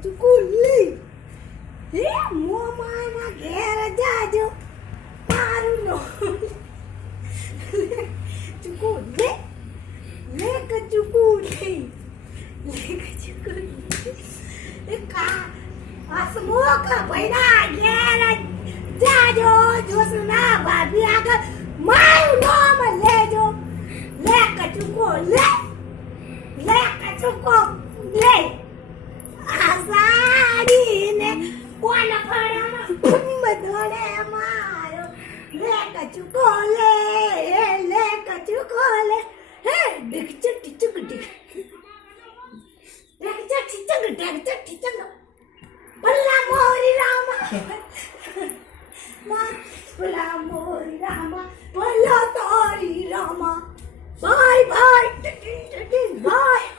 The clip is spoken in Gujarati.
કચુકુલી હે મોમાના ઘેર જાજો મારું નો ચુકુલી લે કચુકુલી કા આસમોકા ભૈરા ઘેર જાજો જોસના ભાભી આગળ મારું નામ લેજો લે કચુકુલી લે કચુકુલી આસાડીને કોણ ફળામાં બધોડે મારો લે કચુકોલે હે ડિક ચક ચક ડિક બલ્લા મોરી રામા બલ્લા મોરી રામા બલ્લા તારી રામા બાય બાય બાય